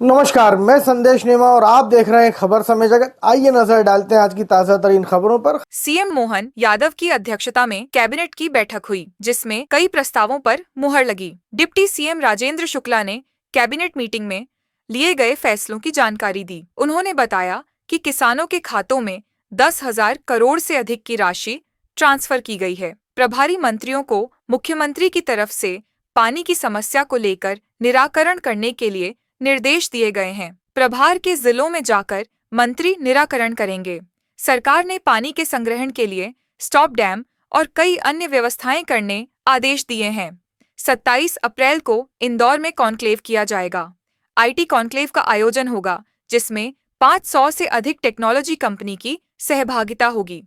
नमस्कार, मैं संदेश नेमा और आप देख रहे हैं खबर समय जगत। आइए नजर डालते हैं आज की ताजा तरीन खबरों पर। सीएम मोहन यादव की अध्यक्षता में कैबिनेट की बैठक हुई, जिसमें कई प्रस्तावों पर मुहर लगी। डिप्टी सीएम राजेंद्र शुक्ला ने कैबिनेट मीटिंग में लिए गए फैसलों की जानकारी दी। उन्होंने बताया कि किसानों के खातों में 10,000 करोड़ से अधिक की राशि ट्रांसफर की गई है। प्रभारी मंत्रियों को मुख्यमंत्री की तरफ से पानी की समस्या को लेकर निराकरण करने के लिए निर्देश दिए गए हैं। प्रभार के जिलों में जाकर मंत्री निराकरण करेंगे। सरकार ने पानी के संग्रहण के लिए स्टॉप डैम और कई अन्य व्यवस्थाएं करने आदेश दिए हैं। 27 अप्रैल को इंदौर में कॉन्क्लेव किया जाएगा। आईटी कॉन्क्लेव का आयोजन होगा, जिसमें 500 से अधिक टेक्नोलॉजी कंपनी की सहभागिता होगी।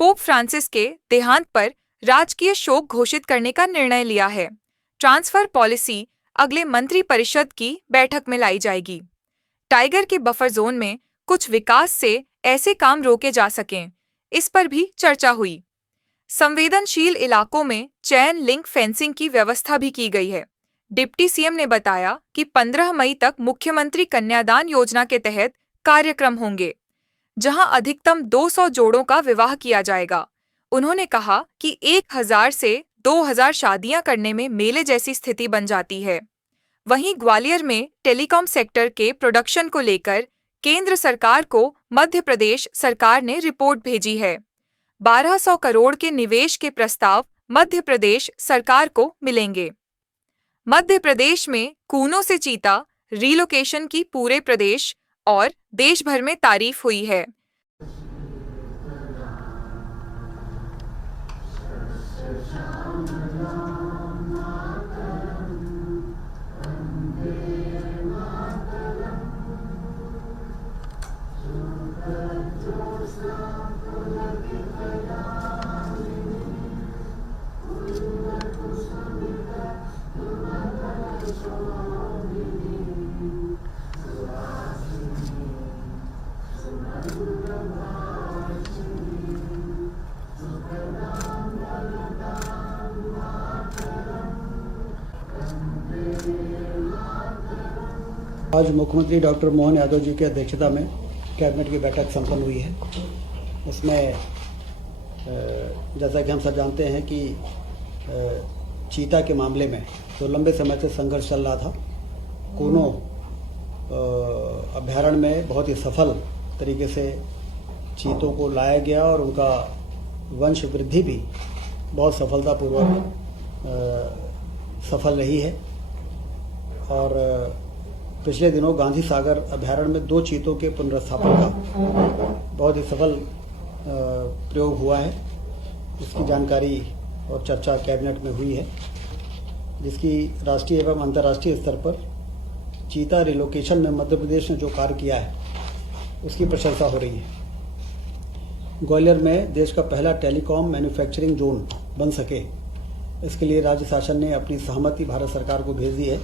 पोप फ्रांसिस के देहांत पर राजकीय शोक घोषित करने का निर्णय लिया है। ट्रांसफर पॉलिसी अगले मंत्री परिषद की बैठक में लाई जाएगी। टाइगर के बफर जोन में कुछ विकास से ऐसे काम रोके जा सकें, इस पर भी चर्चा हुई। संवेदनशील इलाकों में चैन लिंक फेंसिंग की व्यवस्था भी की गई है। डिप्टी सीएम ने बताया कि 15 मई तक मुख्यमंत्री कन्यादान योजना के तहत कार्यक्रम होंगे, जहां अधिकतम 200 जोड़ों का विवाह किया जाएगा। उन्होंने कहा कि 1000 से 2000 शादियां करने में मेले जैसी स्थिति बन जाती है। वहीं ग्वालियर में टेलीकॉम सेक्टर के प्रोडक्शन को लेकर केंद्र सरकार को मध्य प्रदेश सरकार ने रिपोर्ट भेजी है। 1200 करोड़ के निवेश के प्रस्ताव मध्य प्रदेश सरकार को मिलेंगे। मध्य प्रदेश में कूनों से चीता रीलोकेशन की पूरे प्रदेश और देश भर में तारीफ हुई है। आज मुख्यमंत्री डॉक्टर मोहन यादव जी की अध्यक्षता में कैबिनेट की बैठक संपन्न हुई है। उसमें जैसा कि हम सब जानते हैं कि चीता के मामले में जो लंबे समय से संघर्ष चल रहा था, कूनो अभ्यारण्य में बहुत ही सफल तरीके से चीतों को लाया गया और उनका वंश वृद्धि भी बहुत सफलतापूर्वक सफल रही है। और पिछले दिनों गांधी सागर अभ्यारण्य में 2 चीतों के पुनर्स्थापन का बहुत ही सफल प्रयोग हुआ है। इसकी जानकारी और चर्चा कैबिनेट में हुई है, जिसकी राष्ट्रीय एवं अंतर्राष्ट्रीय स्तर पर चीता रिलोकेशन में मध्य प्रदेश ने जो कार्य किया है, उसकी प्रशंसा हो रही है। ग्वालियर में देश का पहला टेलीकॉम मैन्युफैक्चरिंग जोन बन सके, इसके लिए राज्य शासन ने अपनी सहमति भारत सरकार को भेज दी है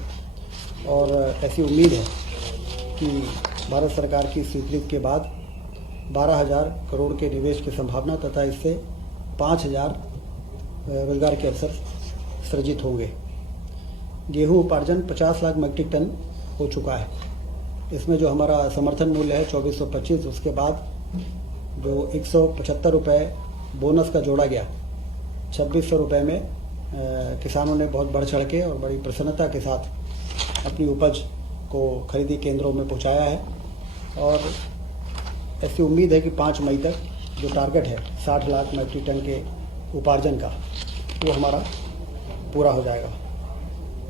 और ऐसी उम्मीद है कि भारत सरकार की स्वीकृति के बाद 12,000 करोड़ के निवेश की संभावना तथा इससे 5,000 रोजगार के अवसर सृजित होंगे। गेहूं उपार्जन 50 लाख मीट्रिक टन हो चुका है। इसमें जो हमारा समर्थन मूल्य है 2425, उसके बाद जो 175 रुपये बोनस का जोड़ा गया, 2600 रुपये में किसानों ने बहुत बढ़ चढ़ के और बड़ी प्रसन्नता के साथ अपनी उपज को खरीदी केंद्रों में पहुंचाया है। और ऐसी उम्मीद है कि 5 मई तक जो टारगेट है 60 लाख मीट्रिक टन के उपार्जन का, वो हमारा पूरा हो जाएगा।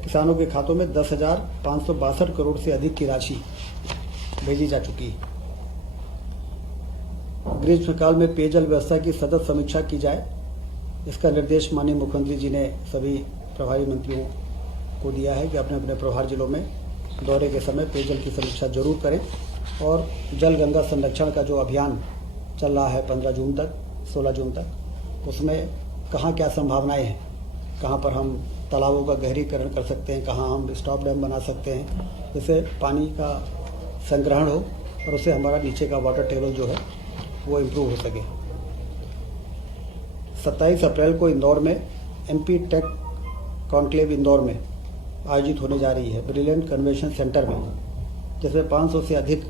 किसानों के खातों में 10,562 करोड़ से अधिक की राशि भेजी जा चुकी है। ग्रीष्मकाल में पेयजल व्यवस्था की सतत समीक्षा की जाए, इसका निर्देश माननीय मुख्यमंत्री जी ने सभी प्रभारी मंत्रियों को दिया है कि अपने अपने प्रभार जिलों में दौरे के समय पेयजल की समीक्षा जरूर करें। और जल गंगा संरक्षण का जो अभियान चल रहा है 15 जून तक 16 जून तक, उसमें कहाँ क्या संभावनाएं हैं, कहाँ पर हम तालाबों का गहरीकरण कर सकते हैं, कहाँ हम स्टॉप डैम बना सकते हैं, जिससे पानी का संग्रहण हो और उससे हमारा नीचे का वाटर टेबल जो है वो इम्प्रूव हो सके। 27 अप्रैल को इंदौर में MP टेक कॉन्क्लेव इंदौर में आयोजित होने जा रही है, ब्रिलियंट कन्वेंशन सेंटर में। जिसमें 500 से अधिक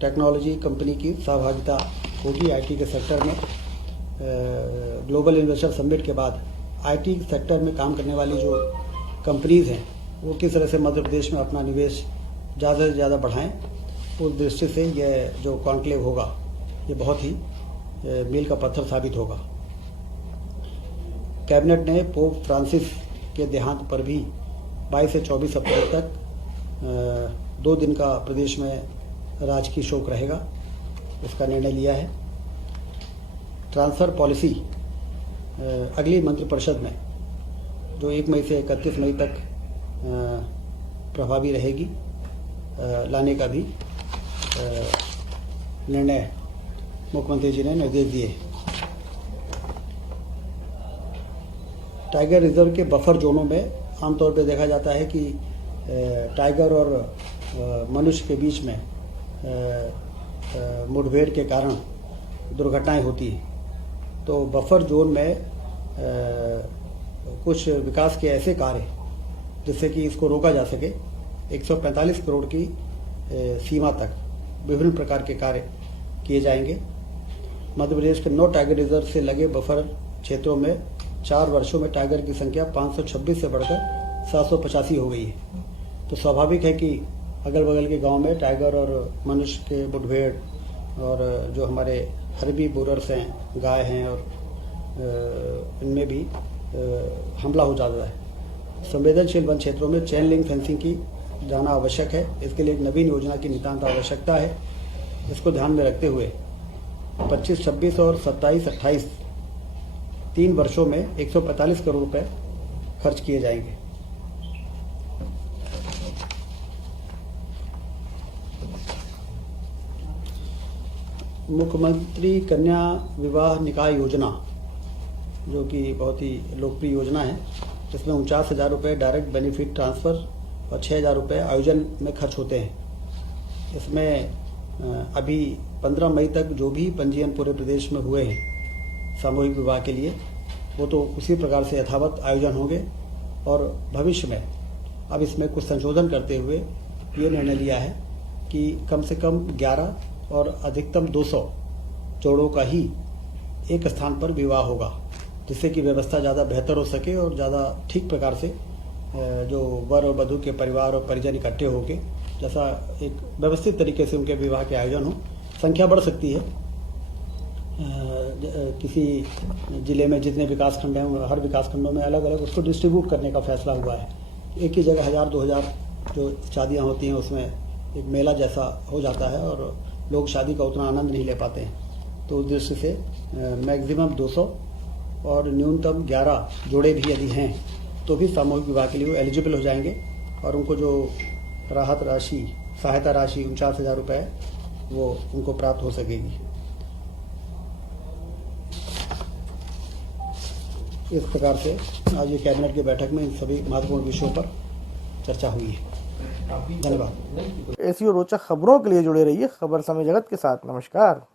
टेक्नोलॉजी कंपनी की सहभागिता होगी आईटी के सेक्टर में। ग्लोबल इन्वेस्टर समिट के बाद आईटी सेक्टर में काम करने वाली जो कंपनीज हैं वो किस तरह से मध्य प्रदेश में अपना निवेश ज़्यादा से ज़्यादा बढ़ाएं, उस दृष्टि से यह जो कॉन्क्लेव होगा ये बहुत ही मील का पत्थर साबित होगा। कैबिनेट ने पोप फ्रांसिस के देहांत पर भी 22 से 24 अप्रैल तक 2 दिन का प्रदेश में राजकीय शोक रहेगा, इसका निर्णय लिया है। ट्रांसफ़र पॉलिसी अगली मंत्रिपरिषद में जो 1 मई से 31 मई तक प्रभावी रहेगी लाने का भी निर्णय मुख्यमंत्री जी ने निर्देश दिए। टाइगर रिजर्व के बफर जोनों में आमतौर पर देखा जाता है कि टाइगर और मनुष्य के बीच में मुठभेड़ के कारण दुर्घटनाएं होती हैं। तो बफर जोन में कुछ विकास के ऐसे कार्य जिससे कि इसको रोका जा सके, 145 करोड़ की सीमा तक विभिन्न प्रकार के कार्य किए जाएंगे। मध्य प्रदेश के 9 टाइगर रिजर्व से लगे बफर क्षेत्रों में 4 वर्षों में टाइगर की संख्या 526 से बढ़कर 785 हो गई है। तो स्वाभाविक है कि अगल बगल के गांव में टाइगर और मनुष्य के मुठभेड़ और जो हमारे हर्बी बोरर्स हैं, गाय हैं, और इनमें भी हमला हो जाता है। संवेदनशील वन क्षेत्रों में चेन लिंक फेंसिंग की जाना आवश्यक है। इसके लिए एक नवीन योजना की नितांत आवश्यकता है। इसको ध्यान में रखते हुए 25, 26 और 27, 28 3 वर्षों में 145 करोड़ रुपए खर्च किए जाएंगे। मुख्यमंत्री कन्या विवाह निकाह योजना जो कि बहुत ही लोकप्रिय योजना है, इसमें 49,000 रुपये डायरेक्ट बेनिफिट ट्रांसफ़र और 6,000 रुपये आयोजन में खर्च होते हैं। इसमें अभी 15 मई तक जो भी पंजीयन पूरे प्रदेश में हुए हैं सामूहिक विवाह के लिए, वो तो उसी प्रकार से यथावत आयोजन होंगे। और भविष्य में अब इसमें कुछ संशोधन करते हुए ये निर्णय लिया है कि कम से कम 11 और अधिकतम 200 जोड़ों का ही एक स्थान पर विवाह होगा, जिससे कि व्यवस्था ज़्यादा बेहतर हो सके और ज़्यादा ठीक प्रकार से जो वर और वधू के परिवार और परिजन इकट्ठे होके जैसा एक व्यवस्थित तरीके से उनके विवाह के आयोजन हो। संख्या बढ़ सकती है, किसी जिले में जितने विकास खंड हैं हर विकास खंडों में अलग अलग उसको डिस्ट्रीब्यूट करने का फैसला हुआ है। एक ही जगह 1000-2000 जो शादियाँ होती हैं उसमें एक मेला जैसा हो जाता है और लोग शादी का उतना आनंद नहीं ले पाते हैं। तो उस दृष्टि से मैक्सिमम 200 और न्यूनतम 11 जोड़े भी यदि हैं तो भी सामूहिक विवाह के लिए वो एलिजिबल हो जाएंगे और उनको जो राहत राशि, सहायता राशि 49,000 रुपये वो उनको प्राप्त हो सकेगी। इस प्रकार से आज ये कैबिनेट की बैठक में इन सभी महत्वपूर्ण विषयों पर चर्चा हुई है। धन्यवाद। ऐसी और रोचक खबरों के लिए जुड़े रहिए खबर समय जगत के साथ। नमस्कार।